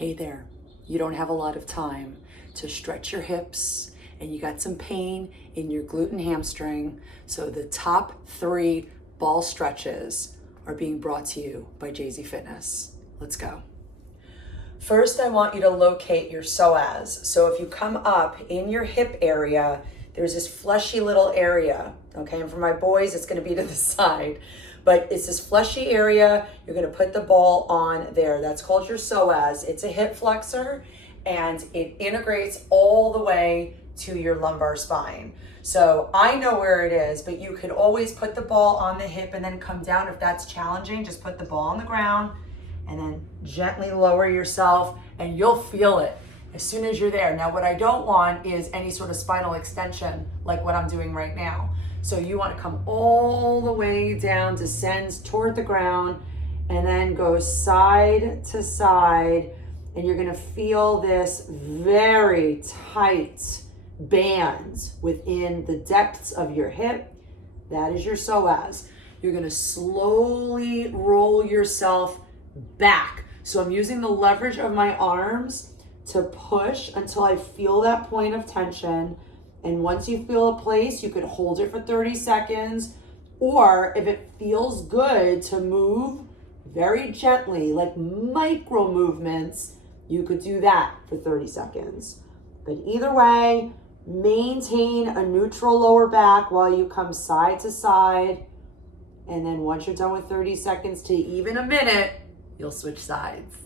Hey there, you don't have a lot of time to stretch your hips and you got some pain in your glute and hamstring. So the top 3 ball stretches are being brought to you by Jay-Z Fitness. Let's go. First, I want you to locate your psoas. So if you come up in your hip area, there's this fleshy little area, okay? And for my boys, it's gonna be to the side, but it's this fleshy area. You're gonna put the ball on there. That's called your psoas. It's a hip flexor and it integrates all the way to your lumbar spine. So I know where it is, but you could always put the ball on the hip and then come down. If that's challenging, just put the ball on the ground and then gently lower yourself and you'll feel it as soon as you're there. Now, what I don't want is any sort of spinal extension like what I'm doing right now. So you want to come all the way down, descends toward the ground, and then go side to side. And you're gonna feel this very tight band within the depths of your hip. That is your psoas. You're gonna slowly roll yourself back. So I'm using the leverage of my arms to push until I feel that point of tension. And once you feel a place, you could hold it for 30 seconds. Or if it feels good to move very gently, like micro movements, you could do that for 30 seconds. But either way, maintain a neutral lower back while you come side to side. And then once you're done with 30 seconds to even a minute, you'll switch sides.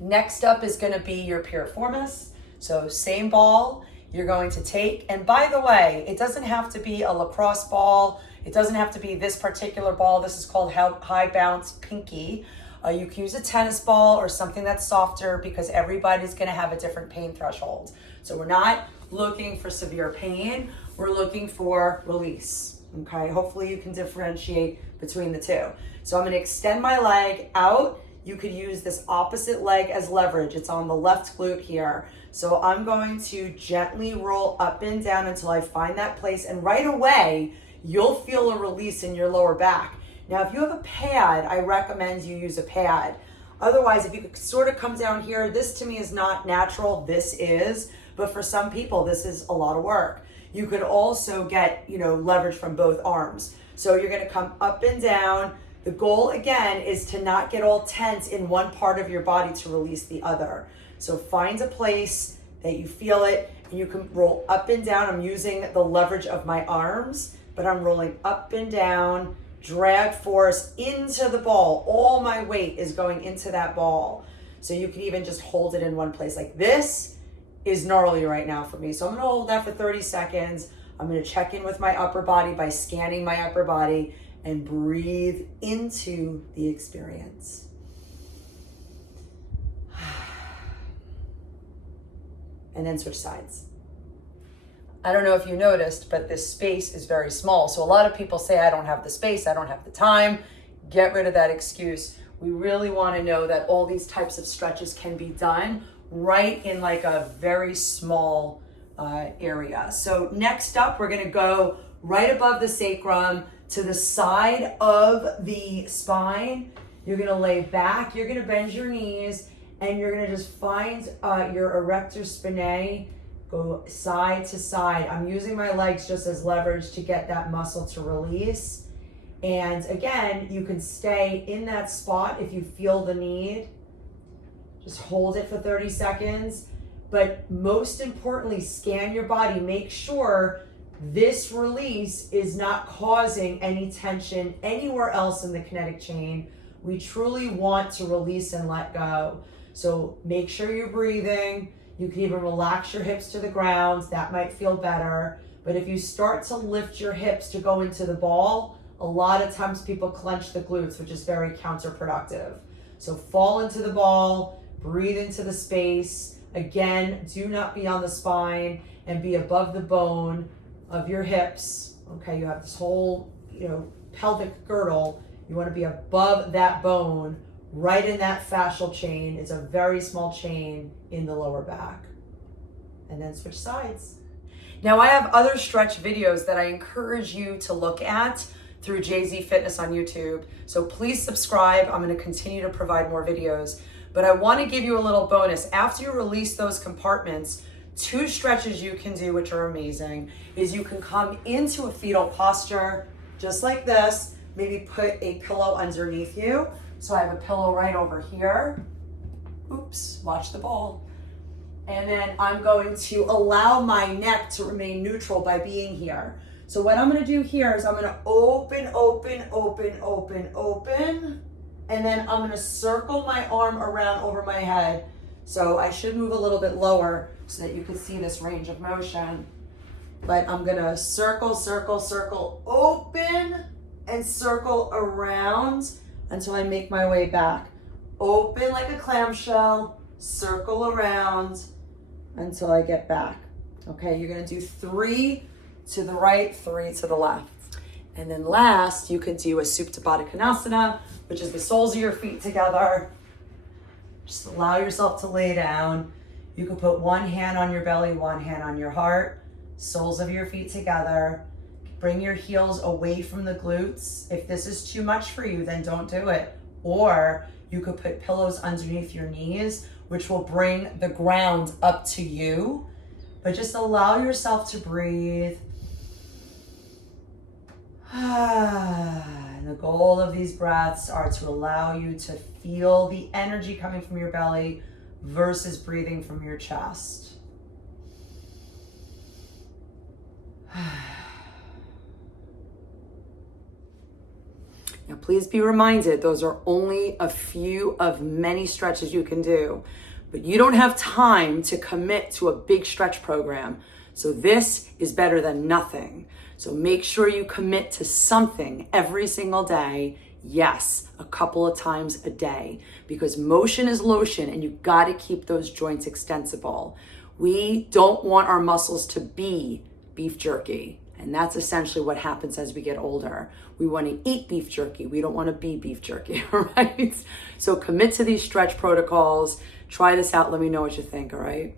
Next up is gonna be your piriformis. So same ball you're going to take. And by the way, it doesn't have to be a lacrosse ball. It doesn't have to be this particular ball. This is called high bounce pinky. You can use a tennis ball or something that's softer because everybody's gonna have a different pain threshold. So we're not looking for severe pain. We're looking for release, okay? Hopefully you can differentiate between the two. So I'm gonna extend my leg out. You could use this opposite leg as leverage. It's on the left glute here. So I'm going to gently roll up and down until I find that place. And right away, you'll feel a release in your lower back. Now, if you have a pad, I recommend you use a pad. Otherwise, if you could sort of come down here, this to me is not natural, this is, but for some people, this is a lot of work. You could also get, leverage from both arms. So you're gonna come up and down. The goal, again, is to not get all tense in one part of your body to release the other. So find a place that you feel it, and you can roll up and down. I'm using the leverage of my arms, but I'm rolling up and down, drag force into the ball. All my weight is going into that ball. So you can even just hold it in one place. Like this is gnarly right now for me. So I'm gonna hold that for 30 seconds. I'm gonna check in with my upper body by scanning my upper body and breathe into the experience. And then switch sides. I don't know if you noticed, but this space is very small. So a lot of people say, I don't have the space, I don't have the time. Get rid of that excuse. We really want to know that all these types of stretches can be done right in like a very small area. So next up, we're gonna go right above the sacrum to the side of the spine. You're gonna lay back, you're gonna bend your knees, and you're gonna just find your erector spinae, go side to side. I'm using my legs just as leverage to get that muscle to release. And again, you can stay in that spot if you feel the need. Just hold it for 30 seconds. But most importantly, scan your body. Make sure this release is not causing any tension anywhere else in the kinetic chain. We truly want to release and let go. So make sure you're breathing. You can even relax your hips to the ground. That might feel better. But if you start to lift your hips to go into the ball, a lot of times people clench the glutes, which is very counterproductive. So fall into the ball, breathe into the space. Again, do not be on the spine and be above the bone of your hips. Okay, you have this whole, pelvic girdle. You want to be above that bone, right in that fascial chain. It's a very small chain in the lower back. And then switch sides. Now I have other stretch videos that I encourage you to look at through Jay-Z Fitness on YouTube. So please subscribe. I'm going to continue to provide more videos. But I want to give you a little bonus. After you release those compartments, 2 stretches you can do, which are amazing, is you can come into a fetal posture, just like this. Maybe put a pillow underneath you. So I have a pillow right over here. Oops, watch the ball. And then I'm going to allow my neck to remain neutral by being here. So what I'm gonna do here is I'm gonna open, and then I'm gonna circle my arm around over my head. So I should move a little bit lower so that you can see this range of motion. But I'm gonna circle, open, and circle around until I make my way back. Open like a clamshell, circle around until I get back. Okay, you're gonna do 3 to the right, 3 to the left. And then last, you can do a Supta baddha konasana, which is the soles of your feet together. Just allow yourself to lay down. You can put one hand on your belly, one hand on your heart, soles of your feet together. Bring your heels away from the glutes. If this is too much for you, then don't do it. Or you could put pillows underneath your knees, which will bring the ground up to you. But just allow yourself to breathe. And the goal of these breaths are to allow you to feel the energy coming from your belly versus breathing from your chest. Now, please be reminded, those are only a few of many stretches you can do, but you don't have time to commit to a big stretch program. So this is better than nothing. So make sure you commit to something every single day. Yes, a couple of times a day, because motion is lotion and you got to keep those joints extensible. We don't want our muscles to be beef jerky. And that's essentially what happens as we get older. We want to eat beef jerky. We don't want to be beef jerky, right? So commit to these stretch protocols. Try this out. Let me know what you think, all right?